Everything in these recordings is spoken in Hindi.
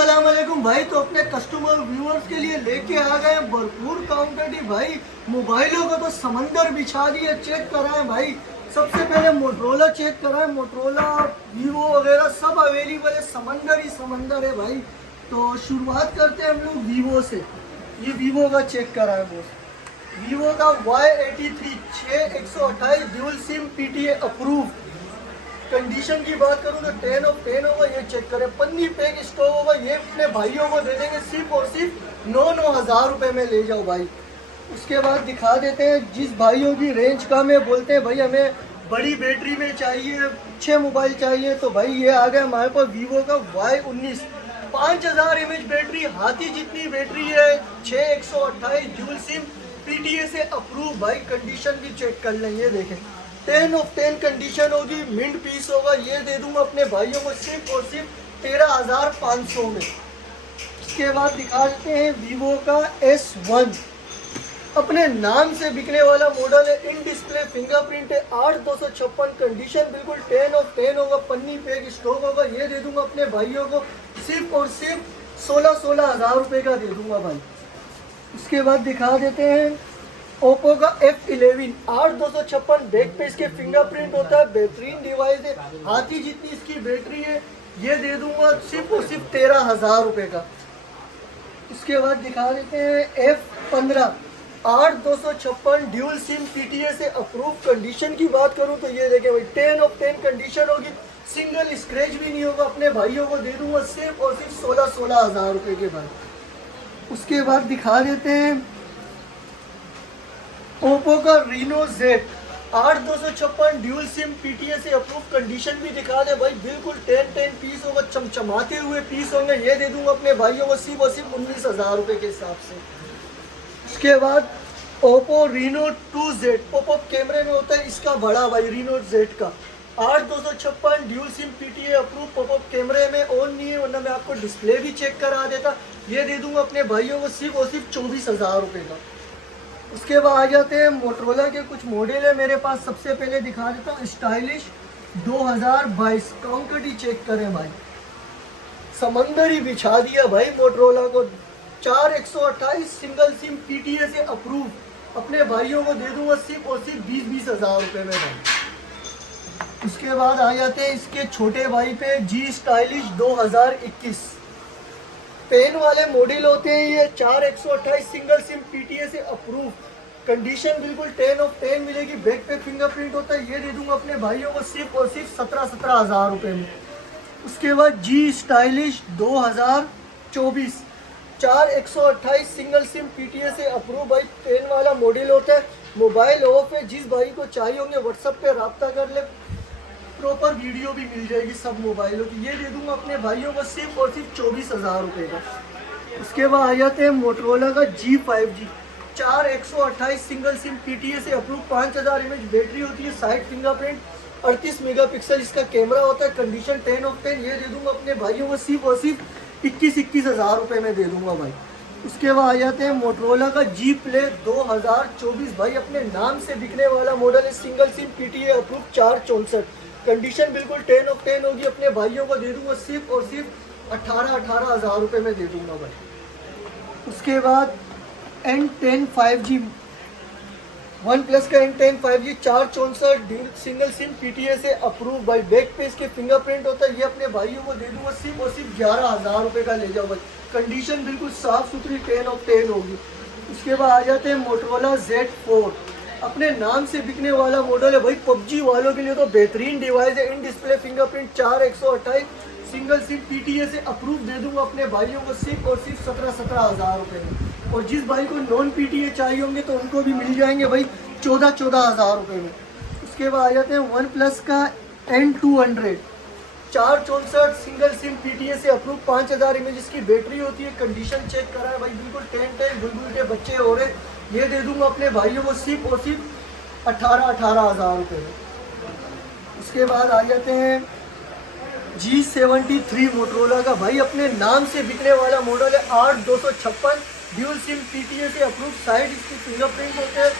अस्सलाम वालेकुम भाई। तो अपने कस्टमर व्यूअर्स के लिए लेके आ गए हैं भरपूर क्वांटिटी भाई। मोबाइलों का तो समंदर बिछा दिया। चेक कराएं भाई। सबसे पहले मोटरोला चेक कराएं। मोटरोला, वीवो वगैरह सब अवेलेबल है। समंदर ही समंदर है भाई। तो शुरुआत करते हैं हम लोग वीवो से। ये वीवो का चेक कराएं बोस। वीवो का Y83 6128 dual SIM PTA approve. Condition की बात करूँ तो 10 ऑफ 10 होगा। ये चेक करें, पन्नी पैक स्टॉक होगा। ये अपने भाइयों को दे देंगे सिर्फ और सिर्फ 9-9 हज़ार रुपये में ले जाओ भाई। उसके बाद दिखा देते हैं जिस भाइयों की रेंज कम है, बोलते हैं भाई हमें बड़ी बैटरी में चाहिए, अच्छे मोबाइल चाहिए, तो भाई ये आ गया हमारे पास वीवो का Y19 5000 mAh बैटरी, हाथी जितनी बैटरी है। 6128 ड्यूल सिम PTA से अप्रूव भाई। कंडीशन भी चेक कर लें, ये देखें 10 ऑफ 10 कंडीशन होगी। मिंट पीस होगा। ये दे दूंगा अपने भाइयों को सिर्फ और सिर्फ 13,500 में। इसके बाद दिखा देते हैं वीवो का S1 अपने नाम से बिकने वाला मॉडल है। इन डिस्प्ले फिंगरप्रिंट है। 8256 कंडीशन बिल्कुल 10 ऑफ 10 होगा। पन्नी पैक स्टॉक होगा। ये दे दूंगा अपने भाइयों को सिर्फ और सिर्फ 16 हज़ार रुपये का दे दूंगा भाई। उसके बाद दिखा देते हैं ओप्पो का F11 8256 बैक पे इसके फिंगरप्रिंट होता है। बेहतरीन डिवाइस है। हाथी जितनी इसकी बैटरी है। ये दे दूंगा सिर्फ और सिर्फ 13,000 रुपये का। उसके बाद दिखा देते हैं F15 8256 ड्यूल सिम PTA से अप्रूव। कंडीशन की बात करूं तो ये देखें भाई 10 ऑफ 10 कंडीशन होगी। सिंगल स्क्रैच भी नहीं होगा। अपने भाइयों को दे दूंगा सिर्फ और सिर्फ 16 हज़ार रुपये के भाई। उसके बाद दिखा देते हैं ओप्पो का Reno Z 8256 dual SIM PTA से अप्रूव। कंडीशन भी दिखा दे भाई। बिल्कुल 10-10 पीस होगा। चमचमाते हुए पीस होंगे। ये दे दूंगा अपने भाइयों को सिर्फ और सिर्फ 19 हज़ार रुपये के हिसाब से। उसके बाद ओप्पो Reno 2Z पॉपअप कैमरे में होता है इसका बड़ा भाई। Reno Z का 8256 dual SIM PTA approve. Popup कैमरे में ऑन नहीं है, वरना मैं आपको डिस्प्ले भी चेक करा देता। ये दे दूंगा अपने भाइयों को सिर्फ और सिर्फ 24 हज़ार रुपये का। उसके बाद आ जाते हैं मोटरोला के कुछ मॉडल है मेरे पास। सबसे पहले दिखा देता हूँ स्टाइलिश 2022 क्वांटिटी चेक करें भाई। समंदर ही बिछा दिया भाई मोटरोला को। 4128 सिंगल सिम PTA से अप्रूव। अपने भाइयों को दे दूंगा सिर्फ और सिर्फ 20-20 हज़ार रुपये में भाई। उसके बाद आ जाते हैं इसके छोटे भाई पे G स्टाइलिश 2021 पेन वाले मॉडल होते हैं। ये 4128 सिंगल सिम PTA से अप्रूव। कंडीशन बिल्कुल 10 ऑफ 10 मिलेगी। बैक पे फिंगरप्रिंट होता है। ये दे दूंगा अपने भाइयों को सिर्फ और सिर्फ 17 हज़ार रुपये में। उसके बाद G stylish 2024 4128 single sim PTA से अप्रूव भाई। पेन वाला मॉडल होता है। मोबाइल ऑफ है। जिस भाई को चाहिए होंगे व्हाट्सएप पे रब्ता कर ले। प्रॉपर वीडियो भी मिल जाएगी सब मोबाइलों की। ये दे दूंगा अपने भाइयों को सिर्फ और सिर्फ 24 हज़ार रुपये का। उसके बाद आ जाते हैं मोटरोला का G5G 4128 सिंगल सिम PTA से अप्रूव। 5000 mAh बैटरी होती है। साइड फिंगरप्रिंट 38 मेगापिक्सल इसका कैमरा होता है। Condition 10 of 10। ये दे दूंगा अपने भाइयों को सिर्फ और सिर्फ 21 हज़ार रुपये में दे दूंगा भाई। उसके बाद आ जाते हैं मोटरोला का G Play 2024 भाई। अपने नाम से बिकने वाला मॉडल है। Single sim PTA approve 464। Condition बिल्कुल 10 ऑफ 10 होगी। अपने भाइयों को दे दूंगा सिर्फ और सिर्फ 18 हज़ार रुपये में दे दूंगा भाई। उसके बाद N10 5G वन प्लस का N10 5G 464 single sim PTA से अप्रूव भाई। बैक पे इसके फिंगरप्रिंट होता है। ये अपने भाइयों को दे दूंगा सिर्फ और सिर्फ 11 हज़ार रुपये का ले जाओ भाई। कंडीशन बिल्कुल साफ़ सुथरी 10 ऑफ 10 होगी। उसके बाद आ जाते हैं मोटरोला Z4 अपने नाम से बिकने वाला मॉडल है भाई। PUBG वालों के लिए तो बेहतरीन डिवाइस है। In display fingerprint 4128 single sim PTA से अप्रूव। दे दूंगा अपने भाइयों को सिर्फ और सिर्फ 17 हज़ार रुपये में। और जिस भाई को नॉन PTA चाहिए होंगे तो उनको भी मिल जाएंगे भाई 14 हज़ार रुपये में। उसके बाद आ जाते हैं वन प्लस का N200 464 सिंगल सिम PTA से अप्रूव। 5000 mAh की बैटरी होती है। कंडीशन चेक करा है भाई। बिल्कुल 10 बुलबुल के बच्चे हो रहे। ये दे दूंगा अपने भाइयों को सिर्फ और सिर्फ 18 हज़ार रुपये में। उसके बाद आ जाते हैं G73 मोटरोला का भाई। अपने नाम से बिकने वाला मॉडल है। 8256 ड्यूल सिम PTA से अप्रूव। साइड इसकी फिंगरप्रिंट होते हैं।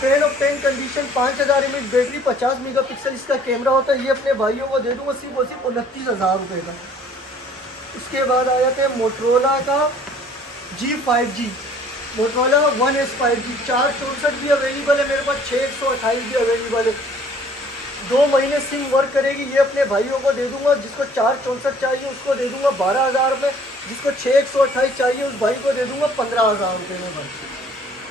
10 of 10 condition. 5000 mAh battery. 50 megapixel इसका कैमरा होता है। ये अपने भाइयों को दे दूंगा सिर्फ और सिर्फ 29 हज़ार रुपये का। उसके बाद आ जाते हैं मोटरोला का G5G, मोटरोला 1S5G, 464 भी अवेलेबल है मेरे पास, 6128 भी अवेलेबल है। 2 महीने सिम वर्क करेगी। ये अपने भाइयों को दे दूंगा, जिसको 464 चाहिए उसको दे दूंगा 12,000 रुपये, जिसको 6128 चाहिए उस भाई को दे दूंगा 15,000 रुपये में भाई।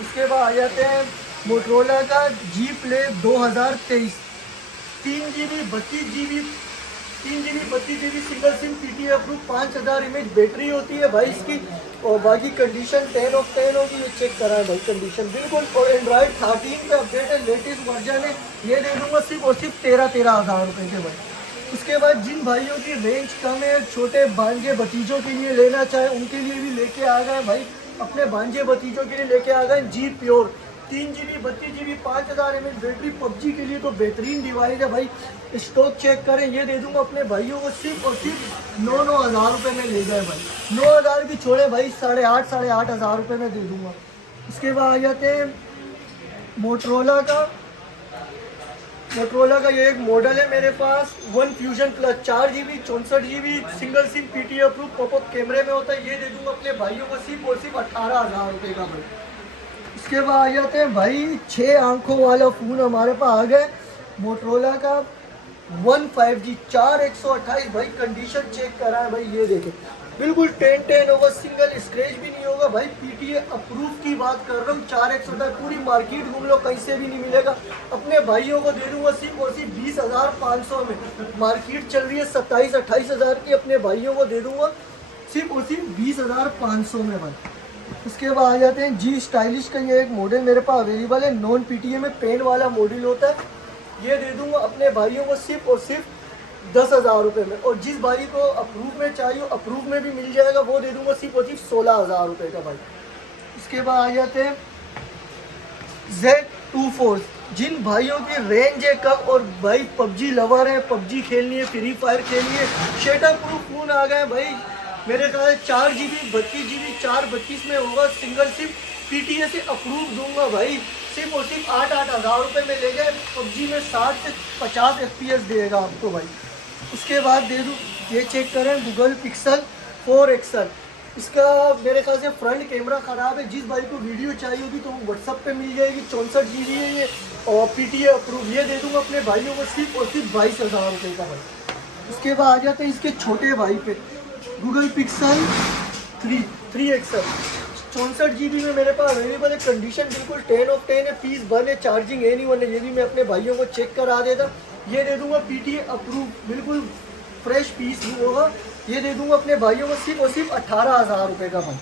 उसके बाद आ जाते हैं मोटरोला का G Play 2023, 3GB 32GB, 3GB 32GB single sim PTA approve, 5000 mAh battery होती है भाई इसकी, और बाकी कंडीशन 10 ऑफ 10 होगी। ये चेक कराएं भाई, कंडीशन बिल्कुल। और एंड्रॉयड 13 पे अपडेट है, लेटेस्ट वर्जन है। ये दे दूंगा सिर्फ और सिर्फ 13,000 रुपये के भाई। उसके बाद जिन भाइयों की रेंज कम है, छोटे भांजे भतीजों के लिए लेना चाहे उनके लिए भी लेके आ गए भाई, अपने भांजे भतीजों के लिए लेके आ गए G Pure, 3GB 32GB 5000 mAh battery, PUBG के लिए तो बेहतरीन डिवाइस है भाई। स्टॉक चेक करें, ये दे दूंगा अपने भाइयों को सिर्फ और सिर्फ 9,000 रुपये में ले जाए भाई। 9,000 भी छोड़े भाई, 8,500 रुपये में दे दूंगा। उसके बाद आ जाते हैं मोटरोला का ये एक मॉडल है मेरे पास, one fusion plus, 4GB 64GB single sim PTA approve, popup कैमरे में होता है। ये दे दूंगा अपने भाइयों को सिर्फ और सिर्फ 18,000 रुपये का भाई। उसके बाद आ जाते हैं भाई 6 आंखों वाला फ़ोन हमारे पास आ गए, मोटरोला का 15G 4128 भाई। कंडीशन चेक करा है भाई, ये देखें बिल्कुल 10 होगा, सिंगल स्क्रैच भी नहीं होगा भाई। PTA अप्रूव की बात कर रहा हूँ, 4128, पूरी मार्केट घूम लो कहीं से भी नहीं मिलेगा। अपने भाइयों को दे दूंगा सिर्फ और सिर्फ 20,500 में। मार्केट चल रही है 27-28 हज़ार की, अपने भाइयों को दे दूंगा सिर्फ और सिर्फ 20,500 में भाई। उसके बाद आ जाते हैं G स्टाइलिश का ये एक मॉडल मेरे पास अवेलेबल है, नॉन PTA में पेन वाला मॉडल होता है। ये दे दूंगा अपने भाइयों को सिर्फ और सिर्फ 10,000 रुपये में। और जिस भाई को अप्रूव में चाहिए अप्रूव में भी मिल जाएगा, वो दे दूंगा सिर्फ और सिर्फ 16,000 रुपये का भाई। उसके बाद आ जाते हैं Z24, जिन भाइयों की रेंज है कम और भाई पबजी लवर है, पबजी खेलनी है, फ्री फायर खेलनी है, शेटर प्रूफ फोन आ गए भाई मेरे ख्याल 4GB 32GB 432 में होगा, सिंगल सिम PTA से अप्रूव दूंगा भाई, सिर्फ और सिर्फ 8,000 रुपये में ले जाए। पबजी में 60 से 50 FPS देगा आपको भाई। उसके बाद दे दूँ, ये चेक करें गूगल पिक्सल 4 XL, इसका मेरे ख्याल से फ्रंट कैमरा ख़राब है। जिस भाई को वीडियो चाहिए होगी तो वो व्हाट्सअप पे मिल जाएगी, 64GB है ये, और PTA अप्रूव। ये दे दूँगा अपने भाइयों को सिर्फ और सिर्फ 22,000 रुपये का भाई। उसके बाद आ जाते हैं इसके छोटे भाई पे, गूगल पिक्सल 3 XL, 64GB में मेरे पास अवेलेबल है। कंडीशन बिल्कुल 10 ऑफ 10 है, पीस बन है, चार्जिंग है नहीं वन है। ये भी मैं अपने भाइयों को चेक करा देता। ये दे दूंगा PTA अप्रूव, बिल्कुल फ्रेश पीस होगा। ये दे दूंगा अपने भाइयों को सिर्फ और सिर्फ 18,000 रुपये का भाई।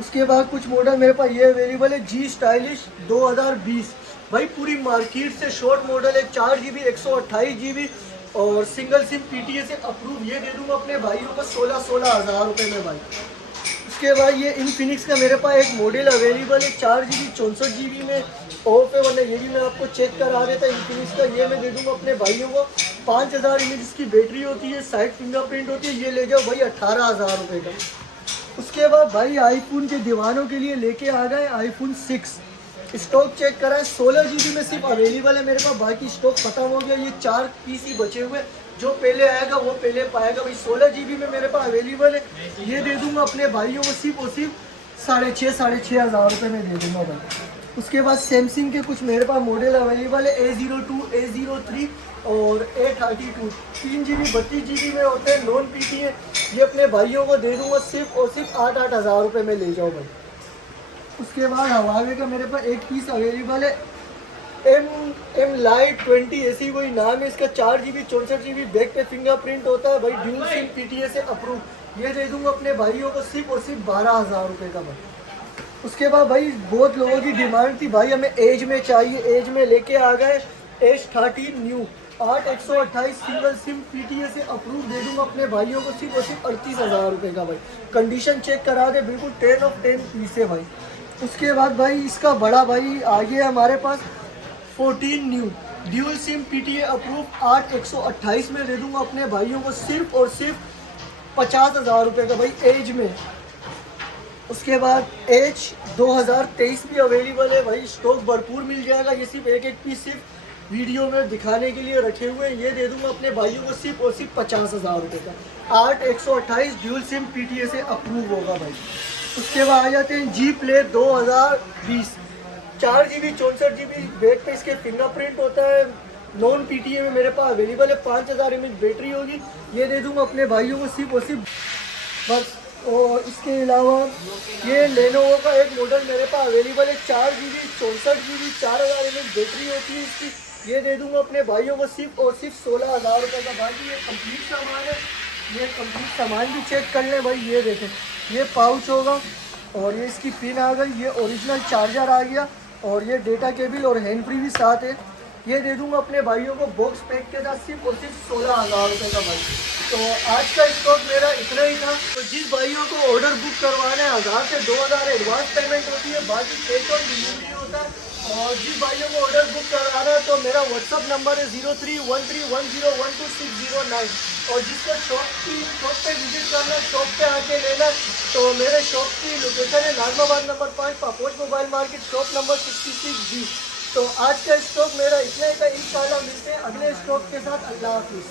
उसके बाद कुछ मॉडल मेरे पास ये अवेलेबल है, G स्टाइलिश 2020 भाई, पूरी मार्केट से शॉर्ट मॉडल है, 4GB 128GB और सिंगल सिम PTA से अप्रूव। ये दे दूंगा अपने भाइयों को 16,000 रुपये में भाई। उसके बाद ये इनफिनिक्स का मेरे पास एक मॉडल अवेलेबल है, 4GB 64GB में ऑफ है, वरना ये भी मैं आपको चेक करा देता इनफिनिक्स का। ये मैं दे दूंगा अपने भाइयों को 5000 mAh की बैटरी होती है, साइड फिंगरप्रिंट होती है। ये ले जाओ भाई 18,000 रुपये का। उसके बाद भाई आईफोन के दीवानों के लिए लेके आ गए iPhone 6, स्टॉक चेक करा है, 16GB में सिर्फ अवेलेबल है मेरे पास, बाकी स्टॉक खत्म हो गया। ये 4 पीस ही बचे हुए, जो पहले आएगा वो पहले पाएगा भाई। 16GB में मेरे पास अवेलेबल है। ये दे दूंगा अपने भाइयों को सिर्फ और सिर्फ 6,500 रुपये में दे दूंगा भाई। उसके बाद सैमसंग के कुछ मेरे पास मॉडल अवेलेबल है, A02, A03 और A32, 3GB 32GB में होते हैं, नॉन PTA। ये अपने भाइयों को दे दूंगा सिर्फ और सिर्फ 8,000 रुपये में ले जाओ भाई। उसके बाद हवावे का मेरे पास एक पीस अवेलेबल है, M Lite 20 ऐसी कोई नाम है इसका, 4GB 64GB बैक पे फिंगरप्रिंट होता है भाई, ड्यूल सिम PTA से अप्रूव। ये दे दूंगा अपने भाइयों को सिर्फ और सिर्फ 12,000 रुपये का भाई। उसके बाद भाई बहुत लोगों की डिमांड थी भाई हमें एज में चाहिए, एज में लेके आ गए S13 new 8/128 single sim PTA से अप्रूव। दे दूंगा अपने भाइयों को सिर्फ और सिर्फ 38,000 रुपये का भाई। कंडीशन चेक करा दे, बिल्कुल 10 ऑफ 10 पीस है भाई। उसके बाद भाई इसका बड़ा भाई आ गया हमारे पास 14 new dual SIM PTA approve 8/128 में। दे दूंगा अपने भाइयों को सिर्फ और सिर्फ 50,000 रुपये का भाई, एज में। उसके बाद एज 2023 भी अवेलेबल है भाई, स्टॉक भरपूर मिल जाएगा। ये सिर्फ एक पीस सिर्फ वीडियो में दिखाने के लिए रखे हुए हैं। ये दे दूंगा अपने भाइयों को सिर्फ और सिर्फ 50,000 रुपये का। 8/128 ड्यूल सिम PTA से अप्रूव होगा भाई। उसके बाद आ जाते हैं जी प्ले 2020, 4GB 64GB बैक पे इसके फिंगरप्रिंट होता है। नॉन PTA में मेरे पास अवेलेबल है, 5000 mAh बैटरी होगी। ये दे दूंगा अपने भाइयों को सिर्फ और सिर्फ बस। और इसके अलावा ये लेनोवो का एक मॉडल मेरे पास अवेलेबल है, 4GB 64GB 4000 mAh बैटरी होती है इसकी। ये दे दूंगा अपने भाइयों को सिर्फ और सिर्फ 16,000 रुपये का। बाकी ये कंप्लीट सामान है, ये कंप्लीट सामान भी चेक कर लें भाई। ये देखें, ये पाउच होगा और ये इसकी पिन आ गई, ये ओरिजिनल चार्जर आ गया और ये डेटा केबल और हैंड फ्री भी साथ है। ये दे दूंगा अपने भाइयों को बॉक्स पैक के साथ सिर्फ और सिर्फ 16,000 रुपये का भाई। तो आज का स्टॉक मेरा इतना ही था। तो जिस भाइयों को ऑर्डर बुक करवाना है 1000 से 2000 एडवांस पेमेंट होती है, बाकी कैश ऑन डिलीवरी होता है। और जिस भाइयों को ऑर्डर बुक करवाना है तो मेरा व्हाट्सअप नंबर है 031310120609। और जिसको शॉप पे विजिट करना है, शॉप पे आके लेना है, तो मेरे शॉप की लोकेशन है Nazimabad number 5, Paposh mobile market, shop number 66B। तो आज का स्टॉक मेरा इतना ही था। इंशाल्लाह मिलते हैं अगले स्टॉक के साथ। अल्लाह हाफिज़।